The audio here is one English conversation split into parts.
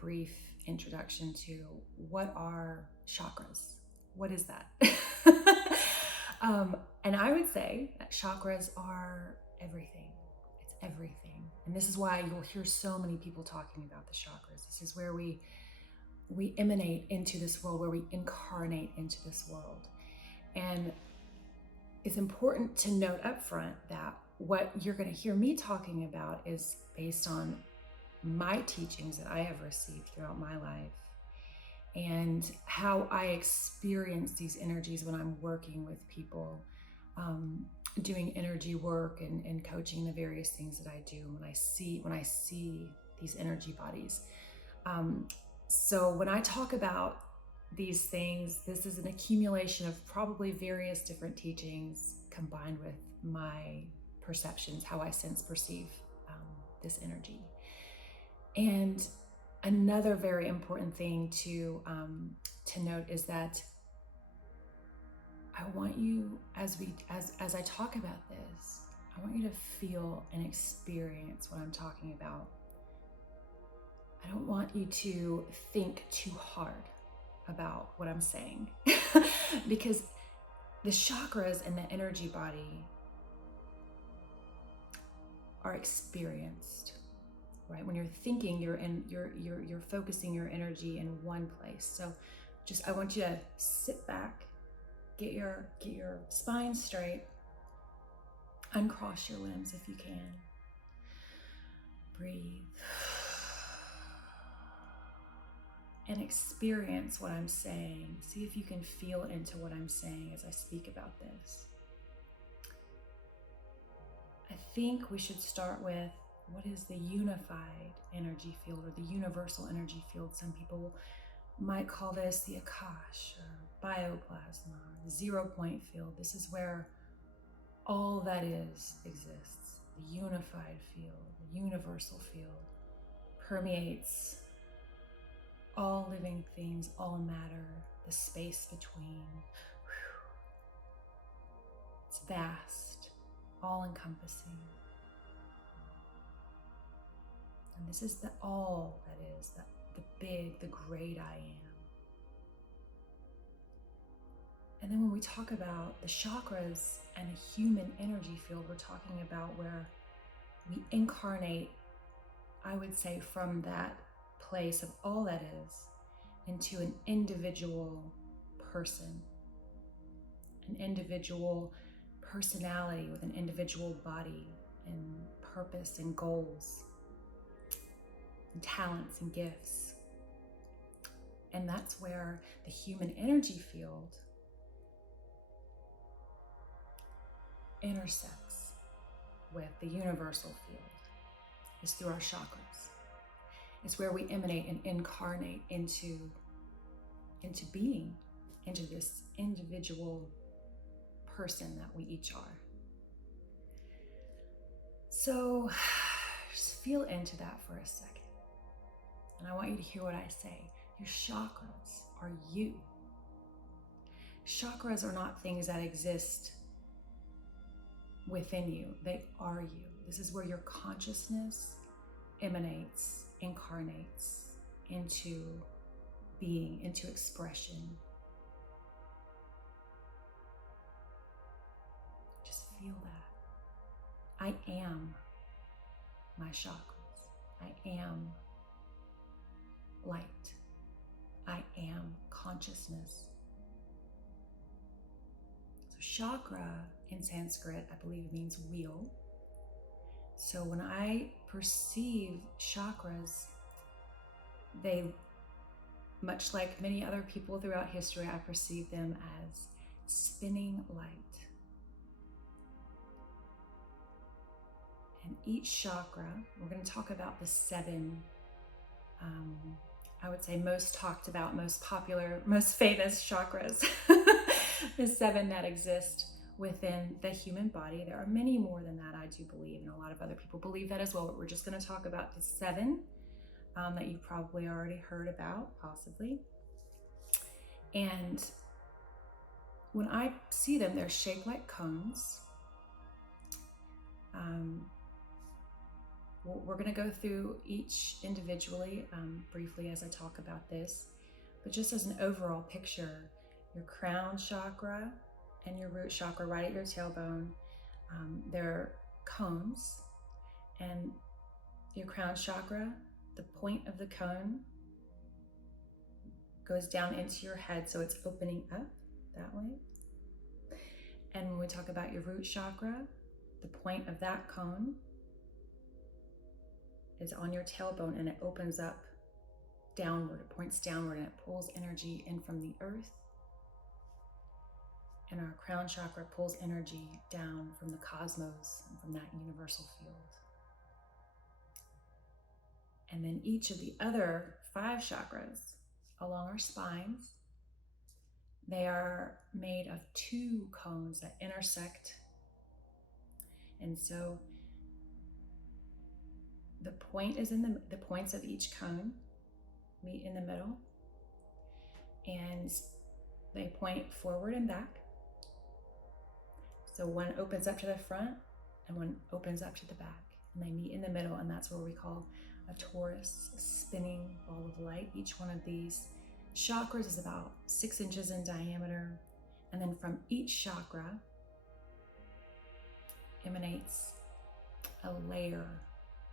brief introduction to what are chakras. What is that? And I would say that chakras are everything. It's everything. And this is why you'll hear so many people talking about the chakras. This is where we emanate into this world, where we incarnate into this world. And it's important to note up front that what you're going to hear me talking about is based on my teachings that I have received throughout my life and how I experience these energies when I'm working with people, doing energy work and coaching the various things that I do when I see these energy bodies. So when I talk about these things, this is an accumulation of probably various different teachings combined with my perceptions, how I perceive this energy. And another very important thing to note is that I want you, as I talk about this, I want you to feel and experience what I'm talking about. I don't want you to think too hard about what I'm saying because the chakras and the energy body are experienced, right? When you're thinking, you're focusing your energy in one place. So I want you to sit back, get your spine straight, uncross your limbs if you can. Breathe. And experience what I'm saying. See if you can feel into what I'm saying as I speak about this. I think we should start with what is the unified energy field or the universal energy field. Some people might call this the Akash or bioplasma, the 0 point field. This is where all that exists. The unified field, the universal field permeates all living things, all matter, the space between. It's vast, all-encompassing. And this is the all that is, the big, the great I am. And then when we talk about the chakras and the human energy field, we're talking about where we incarnate, I would say, from that place of all that is into an individual person, an individual personality with an individual body and purpose and goals and talents and gifts. And that's where the human energy field intersects with the universal field, is through our chakras. It's where we emanate and incarnate into being, into this individual person that we each are. So just feel into that for a second. And I want you to hear what I say. Your chakras are you. Chakras are not things that exist within you. They are you. This is where your consciousness emanates, incarnates into being, into expression. Just feel that. I am my chakras. I am light. I am consciousness. So chakra in Sanskrit, I believe, means wheel. So when I perceive chakras, they, much like many other people throughout history, I perceive them as spinning light. And each chakra, we're going to talk about the 7, I would say most talked about, most popular, most famous chakras, the 7 that exist within the human body. There are many more than that, I do believe, and a lot of other people believe that as well, but we're just going to talk about the 7 that you've probably already heard about, possibly. And when I see them, they're shaped like cones. we're going to go through each individually briefly as I talk about this, but just as an overall picture, your crown chakra and your root chakra right at your tailbone, they're cones, and your crown chakra, the point of the cone goes down into your head, so it's opening up that way. And when we talk about your root chakra, the point of that cone is on your tailbone, and it opens up downward. It points downward, and it pulls energy in from the earth. And our crown chakra pulls energy down from the cosmos and from that universal field. And then each of the other 5 chakras along our spines, they are made of 2 cones that intersect. And so the point is the points of each cone meet in the middle, and they point forward and back. So one opens up to the front and one opens up to the back, and they meet in the middle, and that's what we call a torus, a spinning ball of light. Each one of these chakras is about 6 inches in diameter, and then from each chakra emanates a layer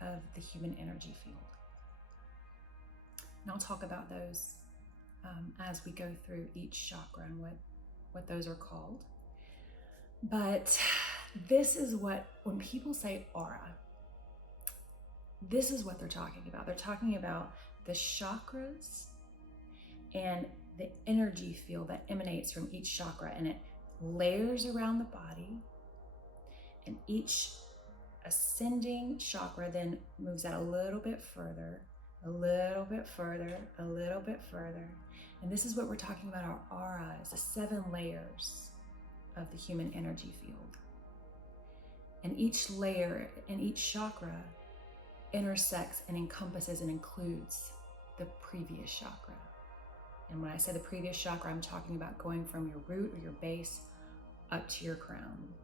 of the human energy field. And I'll talk about those as we go through each chakra and what those are called. But this is what, when people say aura, this is what they're talking about. They're talking about the chakras and the energy field that emanates from each chakra, and it layers around the body, and each ascending chakra then moves out a little bit further, a little bit further, a little bit further. And this is what we're talking about. Our aura is the 7 layers of the human energy field. And each layer and each chakra intersects and encompasses and includes the previous chakra. And when I say the previous chakra, I'm talking about going from your root or your base up to your crown.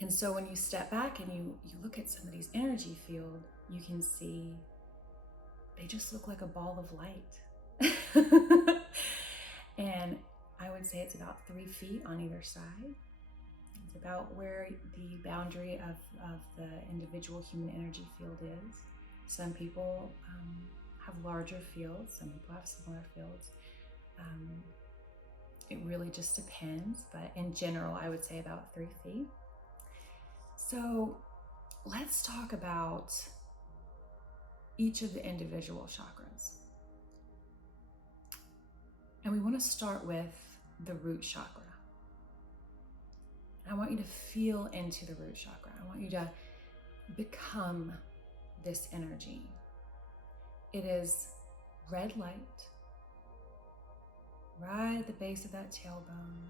And so when you step back and you look at somebody's energy field, you can see they just look like a ball of light. And I would say it's about 3 feet on either side. It's about where the boundary of the individual human energy field is. Some people have larger fields, some people have smaller fields. It really just depends, but in general, I would say about 3 feet. So let's talk about each of the individual chakras. And we want to start with the root chakra. I want you to feel into the root chakra. I want you to become this energy. It is red light right at the base of that tailbone.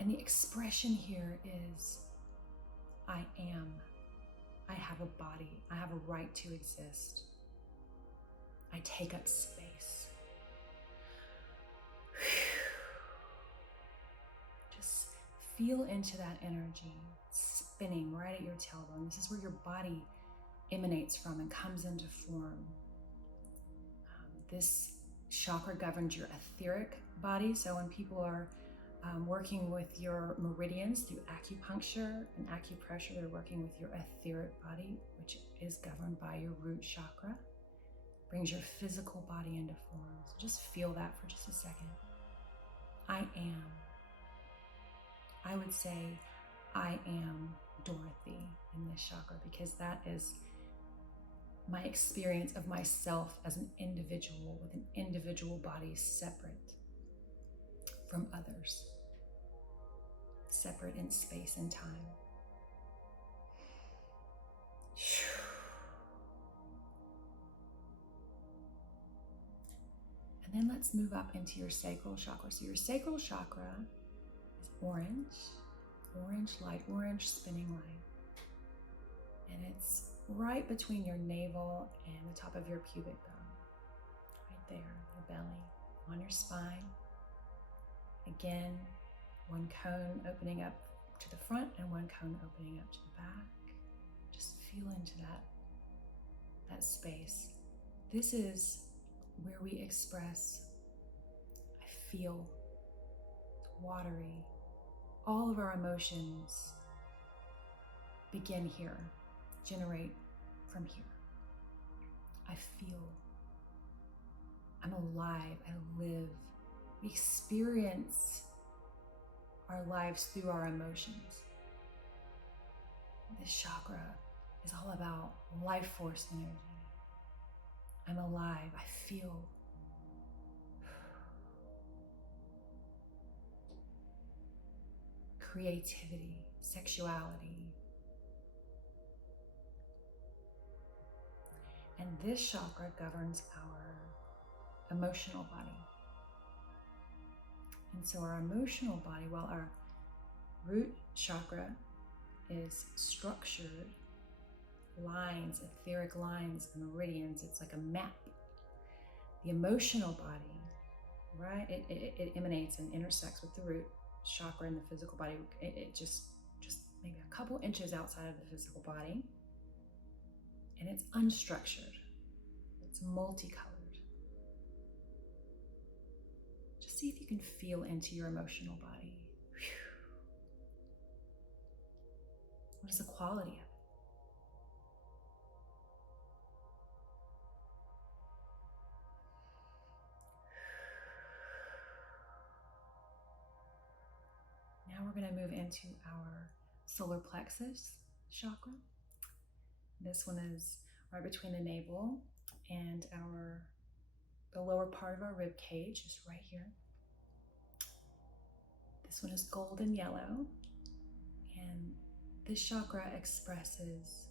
And the expression here is, I am. I have a body. I have a right to exist. I take up space. Just feel into that energy spinning right at your tailbone. This is where your body emanates from and comes into form. This chakra governs your etheric body. So when people are working with your meridians through acupuncture and acupressure, they're working with your etheric body, which is governed by your root chakra. Brings your physical body into form. So just feel that for just a second. I am. I would say I am Dorothy in this chakra, because that is my experience of myself as an individual with an individual body separate from others, separate in space and time. And then let's move up into your sacral chakra. So your sacral chakra is orange light, orange spinning light. And it's right between your navel and the top of your pubic bone. Right there, your belly, on your spine. Again, one cone opening up to the front and one cone opening up to the back. Just feel into that space. This is where we express, I feel, watery. All of our emotions begin here, generate from here. I feel, I'm alive, I live. We experience our lives through our emotions. This chakra is all about life force energy. I'm alive, I feel. Creativity, sexuality. And this chakra governs our emotional body. And so our emotional body, while our root chakra is structured, lines, etheric lines, and meridians, it's like a map. The emotional body, right, it emanates and intersects with the root chakra in the physical body. It just maybe a couple inches outside of the physical body. And it's unstructured. It's multicolored. Just see if you can feel into your emotional body. What is the quality of it? Now we're going to move into our solar plexus chakra. This one is right between the navel and the lower part of our rib cage, just right here. This one is golden yellow, and this chakra expresses,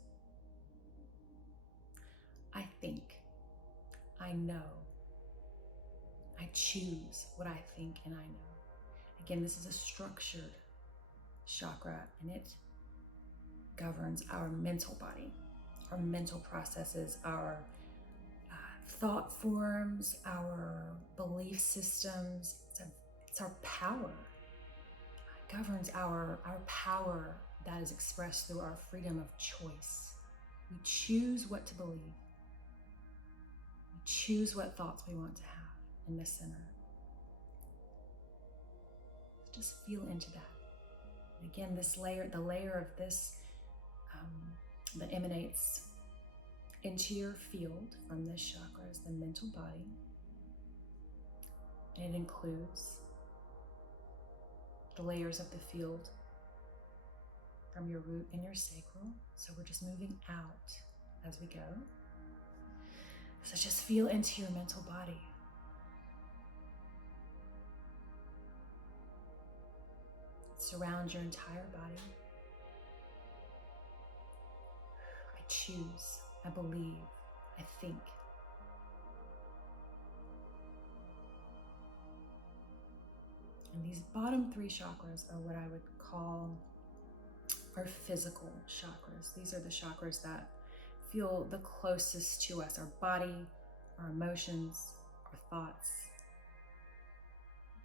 I think, I know, I choose what I think and I know. Again, this is a structured chakra, and it governs our mental body, our mental processes, our thought forms, our belief systems. It's our power. It governs our power that is expressed through our freedom of choice. We choose what to believe. We choose what thoughts we want to have in the center. Just feel into that. And again, the layer of this that emanates into your field from this chakra is the mental body. And it includes the layers of the field from your root and your sacral. So we're just moving out as we go. So just feel into your mental body. Surround your entire body. I choose, I believe, I think. And these bottom three chakras are what I would call our physical chakras. These are the chakras that feel the closest to us, our body, our emotions, our thoughts.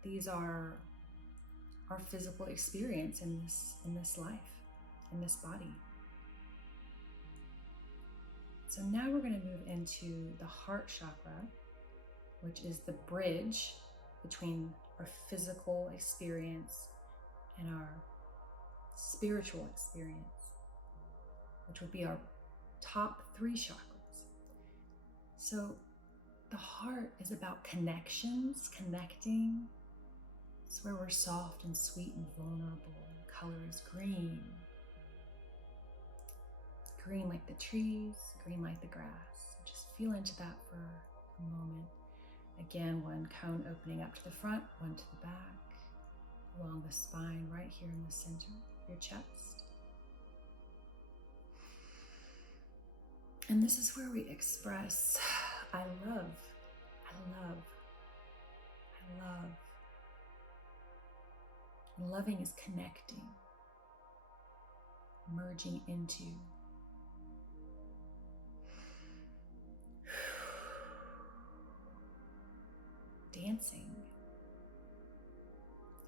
These are our physical experience in this life, in this body. So now we're going to move into the heart chakra, which is the bridge between our physical experience and our spiritual experience, which would be our top three chakras. So the heart is about connections, connecting. It's where we're soft and sweet and vulnerable. The color is green. Green like the trees, green like the grass. Just feel into that for a moment. Again, one cone opening up to the front, one to the back, along the spine, right here in the center of your chest. And this is where we express, I love, I love, I love. And loving is connecting, merging into.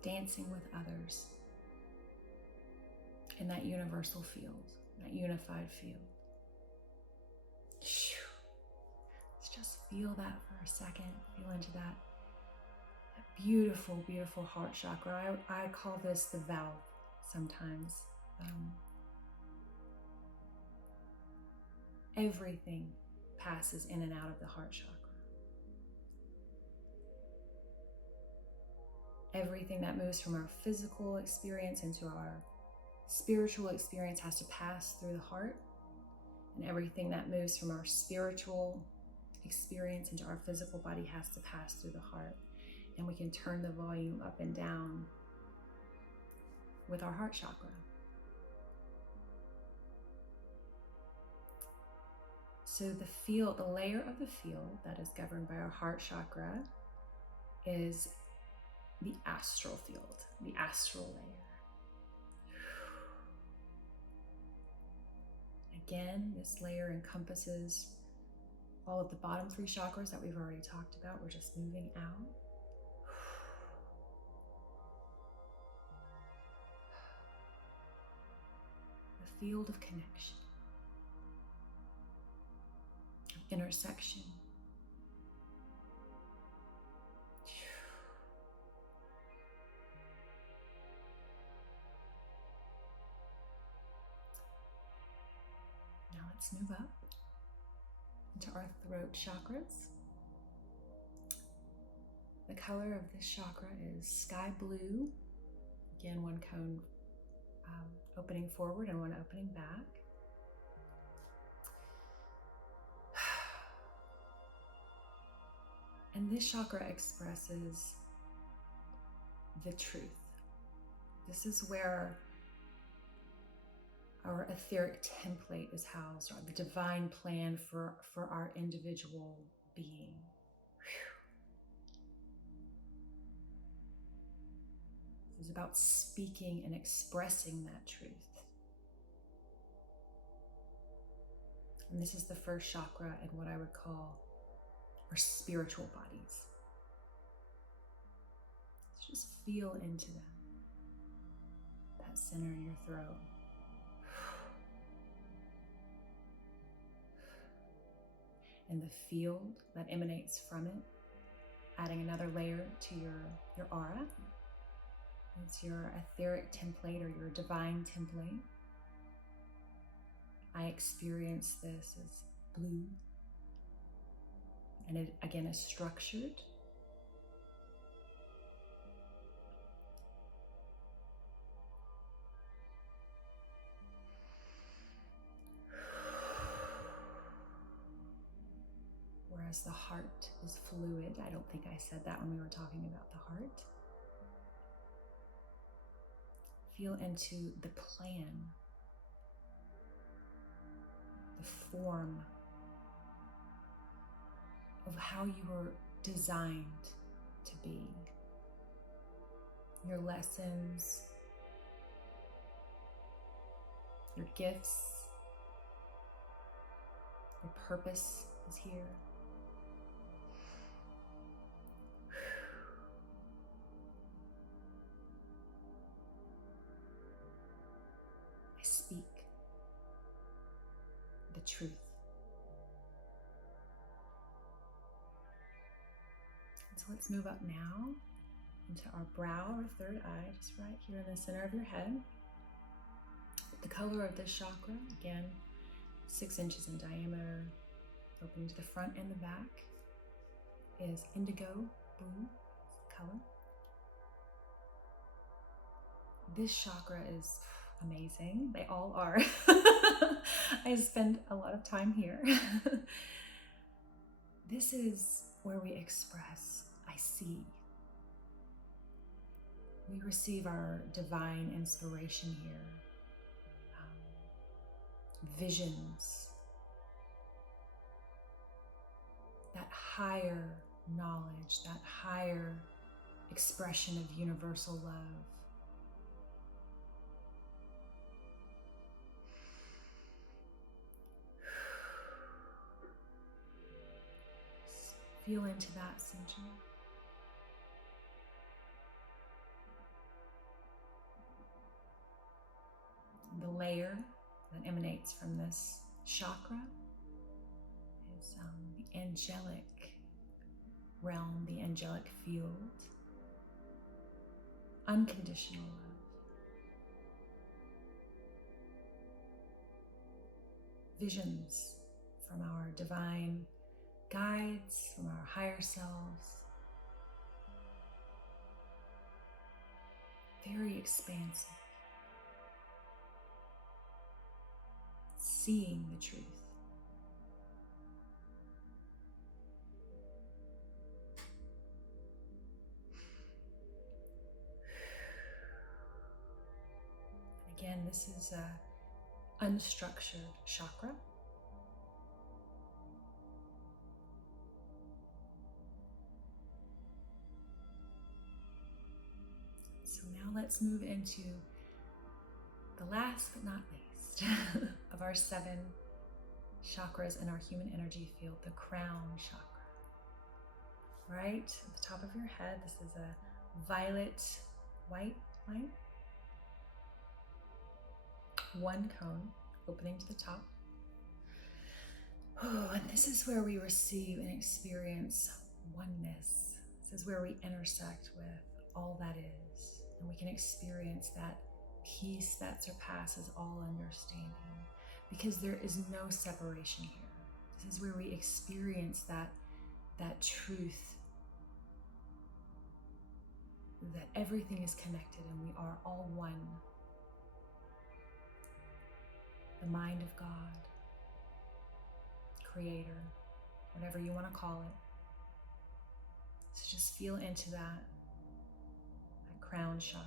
Dancing with others in that universal field, that unified field. Let's just feel that for a second. Feel into that beautiful, beautiful heart chakra. I call this the valve sometimes. Everything passes in and out of the heart chakra. Everything that moves from our physical experience into our spiritual experience has to pass through the heart. And everything that moves from our spiritual experience into our physical body has to pass through the heart. And we can turn the volume up and down with our heart chakra. So the layer of the field that is governed by our heart chakra is the astral field, the astral layer. Again, this layer encompasses all of the bottom three chakras that we've already talked about. We're just moving out. The field of connection, of intersection. Now let's move up into our throat chakras. The color of this chakra is sky blue. Again, one cone opening forward and one opening back. And this chakra expresses the truth. This is where our etheric template is housed, or the divine plan for our individual being. This is about speaking and expressing that truth. And this is the first chakra in what I would call our spiritual bodies. So just feel into that center in your throat. And the field that emanates from it, adding another layer to your aura. It's your etheric template or your divine template. I experience this as blue. And it again is structured. Whereas the heart is fluid. I don't think I said that when we were talking about the heart. Feel into the plan, the form of how you were designed to be. Your lessons, your gifts, your purpose is here. I speak the truth. So let's move up now into our brow or third eye, just right here in the center of your head. The color of this chakra, again, 6 inches in diameter, opening to the front and the back, is indigo blue color. This chakra is amazing. They all are. I spend a lot of time here. This is where we express, I see. We receive our divine inspiration here. Visions. That higher knowledge, that higher expression of universal love. Feel into that center. The layer that emanates from this chakra is the angelic realm, the angelic field, unconditional love. Visions from our divine guides, from our higher selves. Very expansive. Seeing the truth. Again, this is a unstructured chakra. So now let's move into the last but not least of our 7 chakras in our human energy field, the crown chakra. Right at the top of your head, this is a violet white line. 1 cone opening to the top. Oh, and this is where we receive and experience oneness. This is where we intersect with all that is. And we can experience that peace that surpasses all understanding. Because there is no separation here. This is where we experience that truth. That everything is connected and we are all one. The mind of God, Creator, whatever you want to call it. So just feel into that crown chakra.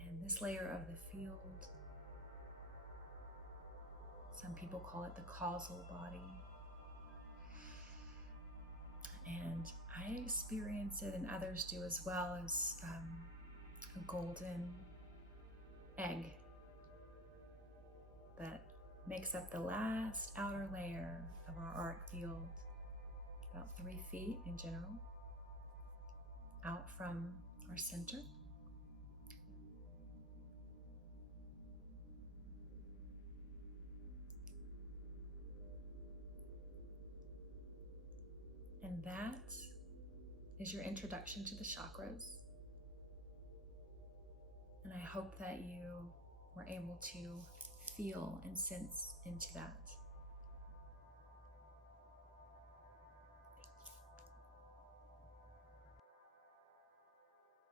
And this layer of the field, some people call it the causal body. And I experience it, and others do as well, as a golden egg that makes up the last outer layer of our arc field, about 3 feet in general, out from our center. And that is your introduction to the chakras. And I hope that you were able to feel and sense into that.